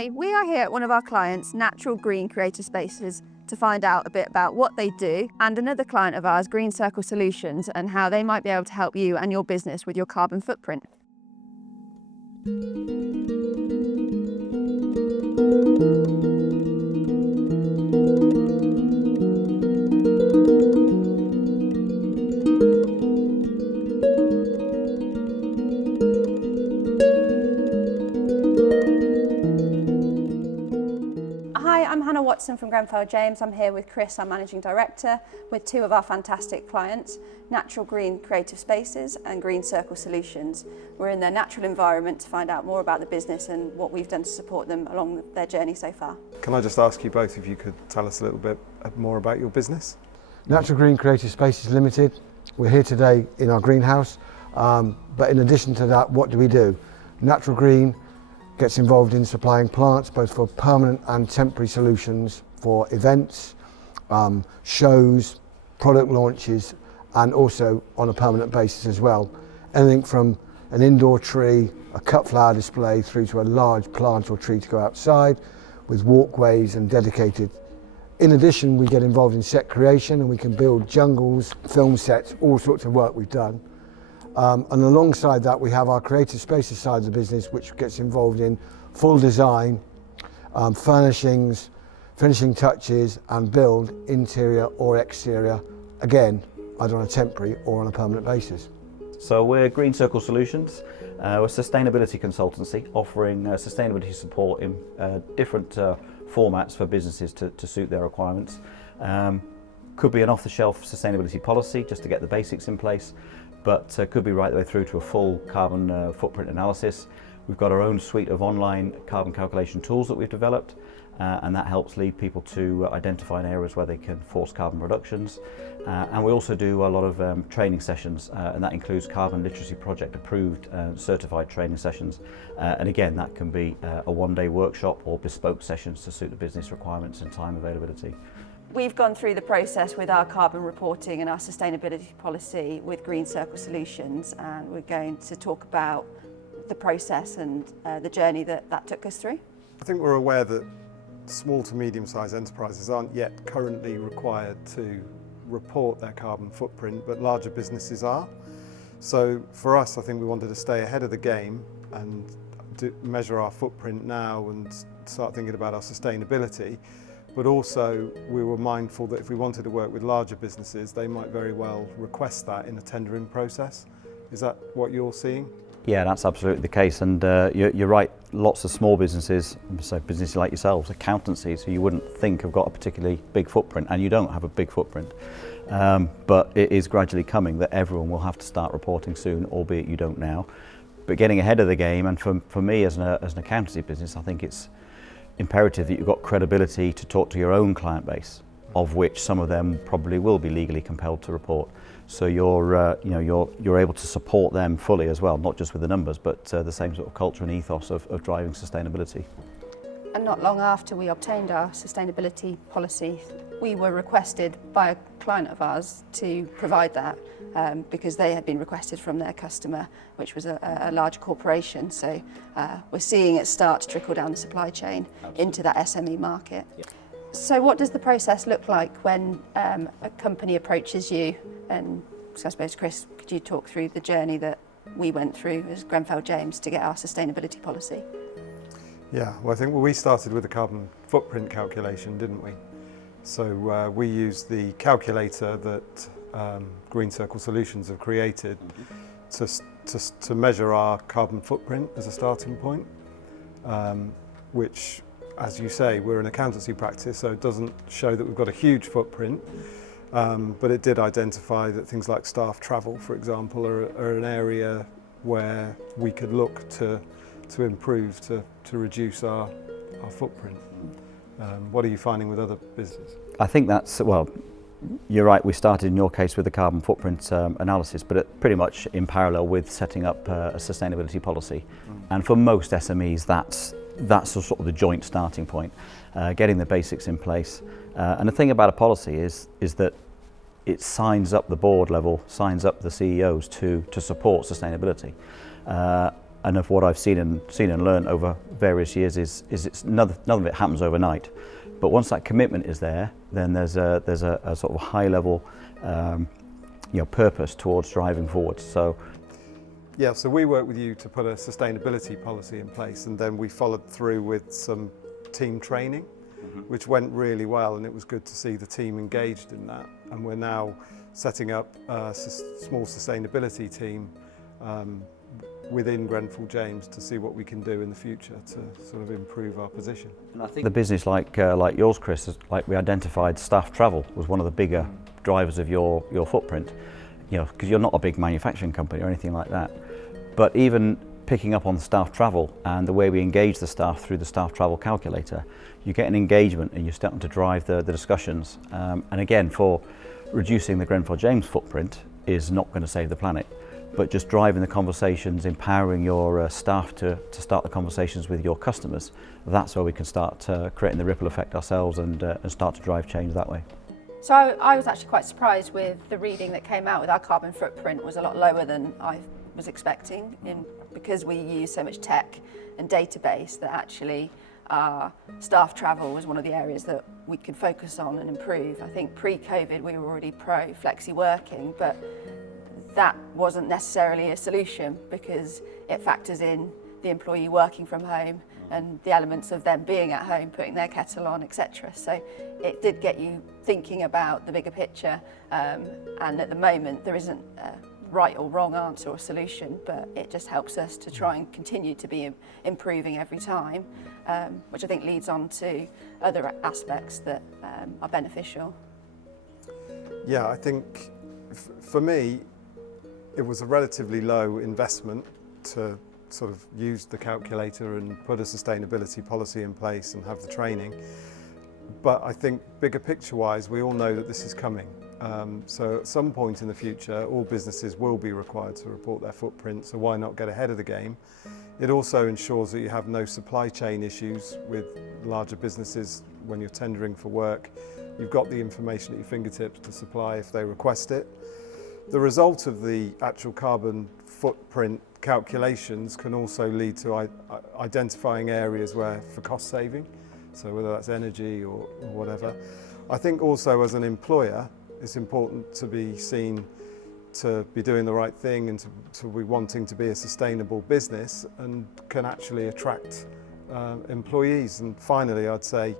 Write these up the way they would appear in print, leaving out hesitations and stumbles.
Hi, we are here at one of our clients, Natural Green Creative Spaces, to find out a bit about what they do, and another client of ours, Green Circle Solutions, and how they might be able to help you and your business with your carbon footprint. Hi, I'm Hannah Watson from Grenfell James. I'm here with Chris, our Managing Director, with two of our fantastic clients, Natural Green Creative Spaces and Green Circle Solutions. We're in their natural environment to find out more about the business and what we've done to support them along their journey so far. Can I just ask you both if you could tell us a little bit more about your business? Natural Green Creative Spaces Limited. We're here today in our greenhouse, but in addition to that, what do we do? Natural Green gets involved in supplying plants both for permanent and temporary solutions for events, shows, product launches, and also on a permanent basis as well. Anything from an indoor tree, a cut flower display, through to a large plant or tree to go outside with walkways and dedicated. In addition, we get involved in set creation and we can build jungles, film sets, all sorts of work we've done. And alongside that, we have our creative spaces side of the business, which gets involved in full design, furnishings, finishing touches, and build interior or exterior, again, either on a temporary or on a permanent basis. So we're Green Circle Solutions. We're a sustainability consultancy offering sustainability support in different formats for businesses to suit their requirements. Could be an off-the-shelf sustainability policy just to get the basics in place, but could be right the way through to a full carbon footprint analysis. We've got our own suite of online carbon calculation tools that we've developed, and that helps lead people to identify areas where they can force carbon reductions. And we also do a lot of training sessions, and that includes Carbon Literacy Project approved certified training sessions. And again, that can be a one-day workshop or bespoke sessions to suit the business requirements and time availability. We've gone through the process with our carbon reporting and our sustainability policy with Green Circle Solutions, and we're going to talk about the process and the journey that took us through. I think we're aware that small to medium-sized enterprises aren't yet currently required to report their carbon footprint, but larger businesses are. So for us, I think we wanted to stay ahead of the game and measure our footprint now and start thinking about our sustainability. But also we were mindful that if we wanted to work with larger businesses, they might very well request that in a tendering process. Is that what you're seeing? Yeah, that's absolutely the case, and you're right, lots of small businesses, so businesses like yourselves, accountancies who you wouldn't think have got a particularly big footprint, and you don't have a big footprint. But it is gradually coming that everyone will have to start reporting soon, albeit you don't now. But getting ahead of the game, and for me as an accountancy business, I think it's imperative that you've got credibility to talk to your own client base, of which some of them probably will be legally compelled to report. So you're able to support them fully as well, not just with the numbers, but the same sort of culture and ethos of driving sustainability. And not long after we obtained our sustainability policy, we were requested by a client of ours to provide that because they had been requested from their customer, which was a large corporation. So we're seeing it start to trickle down the supply chain into that SME market. Yeah. So what does the process look like when a company approaches you? And so I suppose, Chris, could you talk through the journey that we went through as Grenfell James to get our sustainability policy? Yeah, well, I think we started with a carbon footprint calculation, didn't we? So we used the calculator that Green Circle Solutions have created to measure our carbon footprint as a starting point, which, as you say, we're an accountancy practice, so it doesn't show that we've got a huge footprint, but it did identify that things like staff travel, for example, are an area where we could look to improve, to reduce our footprint. What are you finding with other businesses? I think that's, well, you're right, we started in your case with the carbon footprint analysis, but pretty much in parallel with setting up a sustainability policy. And for most SMEs, that's sort of the joint starting point, getting the basics in place. And the thing about a policy is that it signs up the board level, signs up the CEOs to support sustainability. and of what I've seen and learned over various years is it's none of it happens overnight. But once that commitment is there, then there's a sort of high level purpose towards driving forward. So yeah, so we worked with you to put a sustainability policy in place, and then we followed through with some team training, which went really well, and it was good to see the team engaged in that. And we're now setting up a small sustainability team within Grenfell James to see what we can do in the future to sort of improve our position. And I think the business like yours, Chris, like we identified staff travel was one of the bigger drivers of your footprint, because you're not a big manufacturing company or anything like that. But even picking up on staff travel and the way we engage the staff through the staff travel calculator, you get an engagement and you're starting to drive the discussions. And again, for reducing the Grenfell James footprint is not going to save the planet, but just driving the conversations, empowering your staff to start the conversations with your customers, that's where we can start creating the ripple effect ourselves and start to drive change that way. So I was actually quite surprised with the reading that came out with our carbon footprint was a lot lower than I was expecting, because we use so much tech and database that actually our staff travel was one of the areas that we could focus on and improve. I think pre-COVID we were already pro flexi working, but that wasn't necessarily a solution because it factors in the employee working from home and the elements of them being at home, putting their kettle on, etc. So it did get you thinking about the bigger picture, and at the moment there isn't a right or wrong answer or solution, but it just helps us to try and continue to be improving every time, which I think leads on to other aspects that are beneficial. Yeah, I think for me it was a relatively low investment to sort of use the calculator and put a sustainability policy in place and have the training. But I think bigger picture wise, we all know that this is coming. So at some point in the future, all businesses will be required to report their footprint, so why not get ahead of the game? It also ensures that you have no supply chain issues with larger businesses when you're tendering for work. You've got the information at your fingertips to supply if they request it. The result of the actual carbon footprint calculations can also lead to identifying areas where for cost saving, so whether that's energy or whatever. I think also as an employer, it's important to be seen to be doing the right thing and to be wanting to be a sustainable business and can actually attract employees. And finally, I'd say,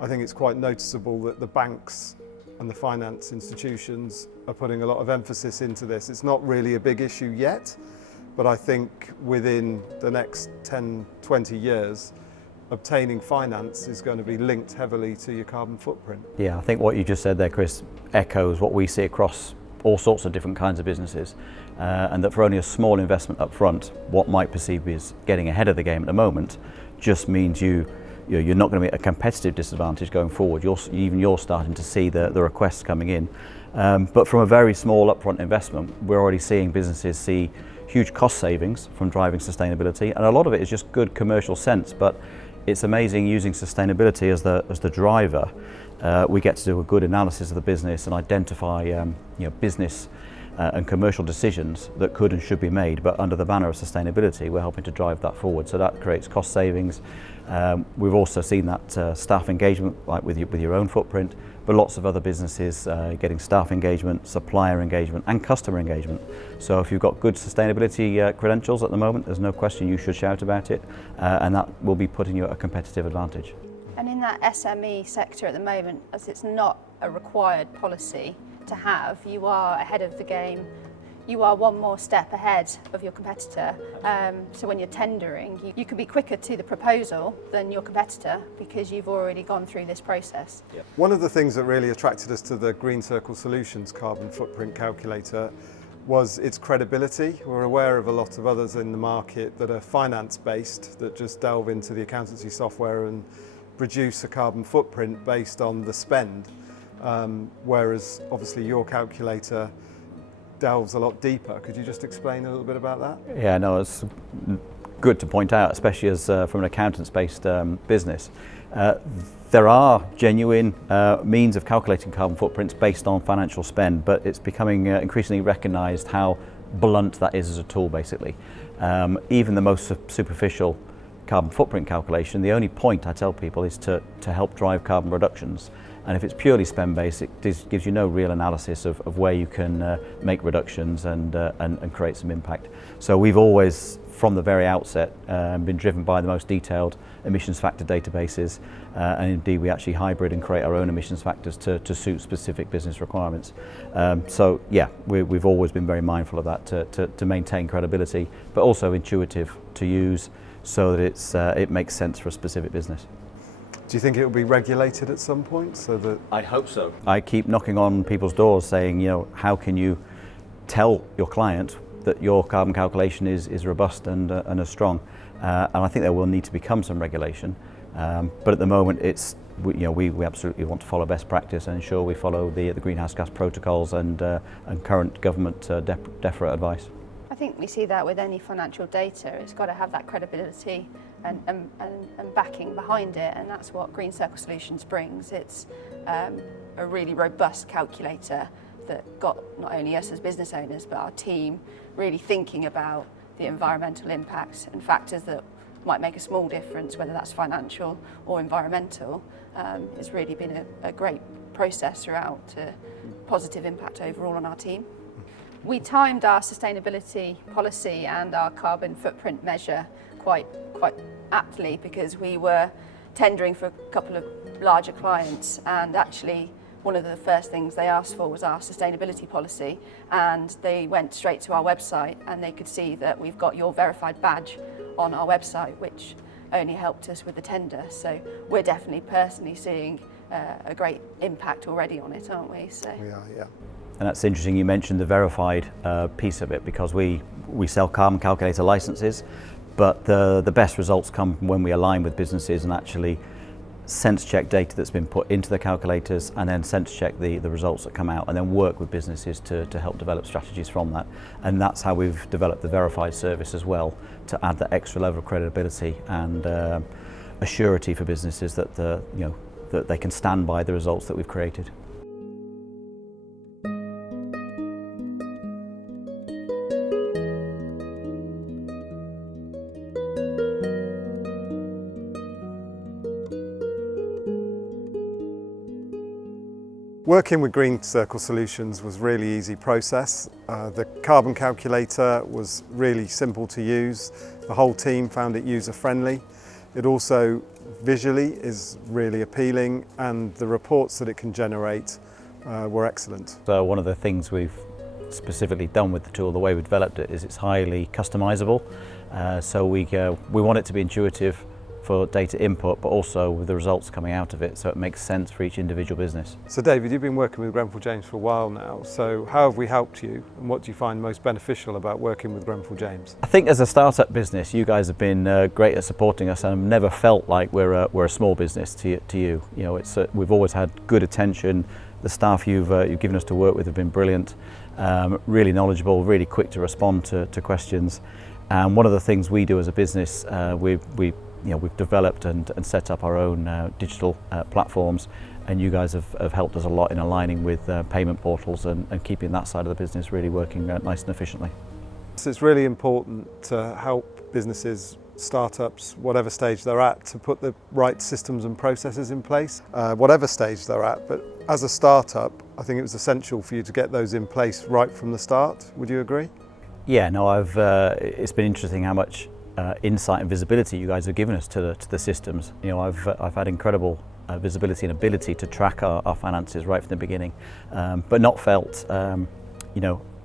I think it's quite noticeable that the banks and the finance institutions are putting a lot of emphasis into this. It's not really a big issue yet, but I think within the next 10, 20 years, obtaining finance is going to be linked heavily to your carbon footprint. Yeah, I think what you just said there, Chris, echoes what we see across all sorts of different kinds of businesses, and that for only a small investment up front, what might perceive as getting ahead of the game at the moment just means you're not going to be at a competitive disadvantage going forward. You're starting to see the requests coming in. But from a very small upfront investment, we're already seeing businesses see huge cost savings from driving sustainability, and a lot of it is just good commercial sense. But it's amazing using sustainability as the driver. We get to do a good analysis of the business and identify business and commercial decisions that could and should be made, but under the banner of sustainability, we're helping to drive that forward. So that creates cost savings. We've also seen that staff engagement, like with your own footprint, but lots of other businesses getting staff engagement, supplier engagement, and customer engagement. So if you've got good sustainability credentials at the moment, there's no question you should shout about it, and that will be putting you at a competitive advantage. And in that SME sector at the moment, as it's not a required policy to have, you are ahead of the game. You are one more step ahead of your competitor. So when you're tendering, you can be quicker to the proposal than your competitor because you've already gone through this process. Yep. One of the things that really attracted us to the Green Circle Solutions carbon footprint calculator was its credibility. We're aware of a lot of others in the market that are finance-based, that just delve into the accountancy software and produce a carbon footprint based on the spend, whereas obviously your calculator delves a lot deeper. Could you just explain a little bit about that? Yeah, no, it's good to point out, especially as from an accountants-based business. There are genuine means of calculating carbon footprints based on financial spend, but it's becoming increasingly recognised how blunt that is as a tool, basically. Even the most superficial carbon footprint calculation, the only point I tell people is to help drive carbon reductions. And if it's purely spend-based, it gives you no real analysis of where you can make reductions and create some impact. So we've always, from the very outset, been driven by the most detailed emissions factor databases, and indeed we actually hybrid and create our own emissions factors to suit specific business requirements. So yeah, we've always been very mindful of that to maintain credibility, but also intuitive to use so that it makes sense for a specific business. Do you think it will be regulated at some point so that... I hope so. I keep knocking on people's doors saying, you know, how can you tell your client that your carbon calculation is robust and as strong? And I think there will need to become some regulation. But at the moment, we absolutely want to follow best practice and ensure we follow the greenhouse gas protocols and current government DEFRA advice. I think we see that with any financial data. It's got to have that credibility and backing behind it, and that's what Green Circle Solutions brings. It's a really robust calculator that got not only us as business owners but our team really thinking about the environmental impacts and factors that might make a small difference, whether that's financial or environmental. It's really been a great process throughout, to positive impact overall on our team. We timed our sustainability policy and our carbon footprint measure quite aptly, because we were tendering for a couple of larger clients, and actually one of the first things they asked for was our sustainability policy, and they went straight to our website and they could see that we've got your verified badge on our website, which only helped us with the tender. So we're definitely personally seeing a great impact already on it, aren't we? So We are, yeah. And that's interesting you mentioned the verified piece of it, because we sell carbon calculator licenses, but the best results come when we align with businesses and actually sense check data that's been put into the calculators, and then sense check the results that come out, and then work with businesses to help develop strategies from that. And that's how we've developed the verified service as well, to add that extra level of credibility and a surety for businesses that that they can stand by the results that we've created. Working with Green Circle Solutions was a really easy process. The carbon calculator was really simple to use. The whole team found it user-friendly. It also visually is really appealing, and the reports that it can generate were excellent. So one of the things we've specifically done with the tool, the way we developed it, is it's highly customizable. So we want it to be intuitive for data input, but also with the results coming out of it, so it makes sense for each individual business. So David, you've been working with Grenfell James for a while now, so how have we helped you, and what do you find most beneficial about working with Grenfell James? I think as a startup business, you guys have been great at supporting us, and I've never felt like we're a small business to you. You know, we've always had good attention. The staff you've given us to work with have been brilliant, really knowledgeable, really quick to respond to questions. And one of the things we do as a business, we've developed and set up our own digital platforms, and you guys have helped us a lot in aligning with payment portals and keeping that side of the business really working nice and efficiently. So it's really important to help businesses, startups, whatever stage they're at, to put the right systems and processes in place, whatever stage they're at. But as a startup, I think it was essential for you to get those in place right from the start. Would you agree? Yeah, no, it's been interesting how much insight and visibility you guys have given us to the systems. You know, I've had incredible visibility and ability to track our finances right from the beginning, but not felt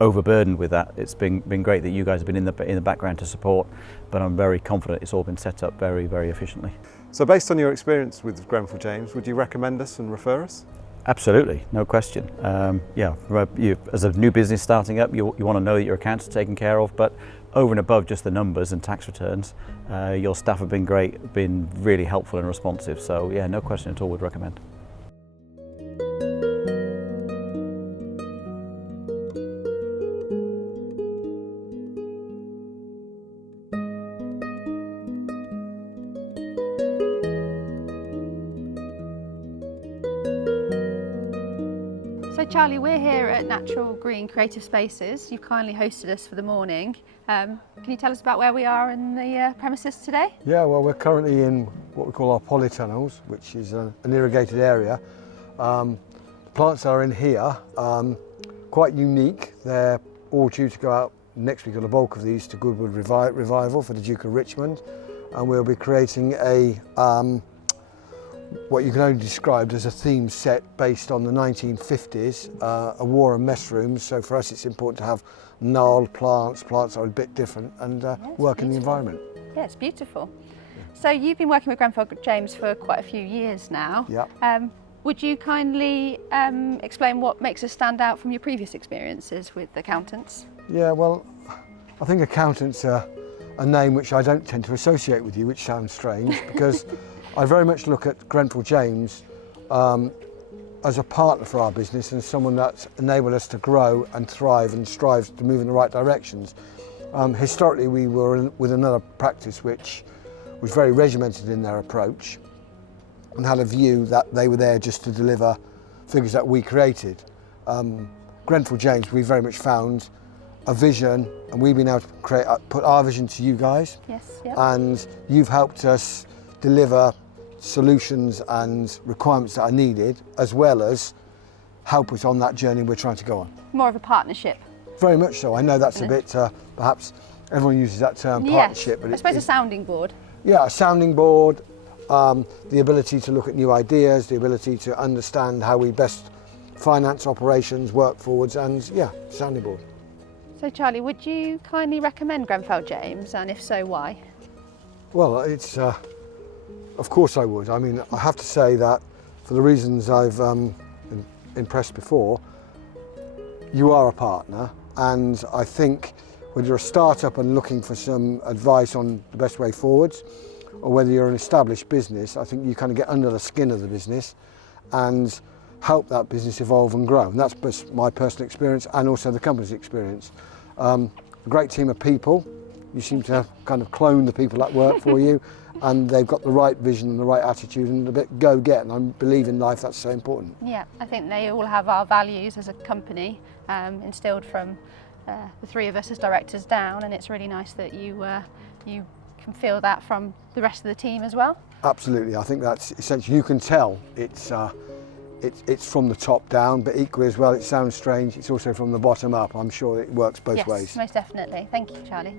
overburdened with that. It's been great that you guys have been in the background to support, but I'm very confident it's all been set up very, very efficiently. So based on your experience with Grenfell James, would you recommend us and refer us? Absolutely, no question. As a new business starting up, you want to know that your accounts are taken care of, but over and above just the numbers and tax returns, your staff have been great, been really helpful and responsive. So yeah, no question at all, would recommend. So Charlie, we're here at Natural Green Creative Spaces. You've kindly hosted us for the morning. Can you tell us about where we are in the premises today? Yeah, well, we're currently in what we call our polytunnels, which is an irrigated area. The plants that are in here, quite unique. They're all due to go out next week, or the bulk of these, to Goodwood Revival for the Duke of Richmond. And we'll be creating a what you can only describe as a theme set based on the 1950s, a war and mess rooms. So for us it's important to have gnarled plants that are a bit different, and work in the environment. Yeah, it's beautiful. So you've been working with Grenfell James for quite a few years now. Yeah. Would you kindly explain what makes us stand out from your previous experiences with accountants? Yeah, well, I think accountants are a name which I don't tend to associate with you, which sounds strange, because I very much look at Grenfell James as a partner for our business and someone that's enabled us to grow and thrive and strive to move in the right directions. Historically, we were with another practice which was very regimented in their approach and had a view that they were there just to deliver figures that we created. Grenfell James, we very much found a vision, and we've been able to put our vision to you guys. Yes. Yep. And you've helped us deliver solutions and requirements that are needed, as well as help us on that journey we're trying to go on. More of a partnership. Very much so. I know that's a bit, perhaps everyone uses that term, partnership. Yes, but I suppose a sounding board. Yeah, a sounding board, the ability to look at new ideas, the ability to understand how we best finance operations, work forwards, and yeah, sounding board. So Charlie, would you kindly recommend Grenfell James, and if so, why? Well, it's, of course I would. I mean, I have to say that for the reasons I've impressed before, you are a partner, and I think whether you're a startup and looking for some advice on the best way forwards, or whether you're an established business, I think you kind of get under the skin of the business and help that business evolve and grow. And that's just my personal experience and also the company's experience. A great team of people. You seem to have kind of cloned the people that work for you, and they've got the right vision and the right attitude and a bit go-get, and I believe in life that's so important. Yeah, I think they all have our values as a company, instilled from the three of us as directors down, and it's really nice that you can feel that from the rest of the team as well. Absolutely, I think that's essential. You can tell it's from the top down, but equally as well, it sounds strange, it's also from the bottom up. I'm sure it works both ways. Yes, most definitely. Thank you, Charlie.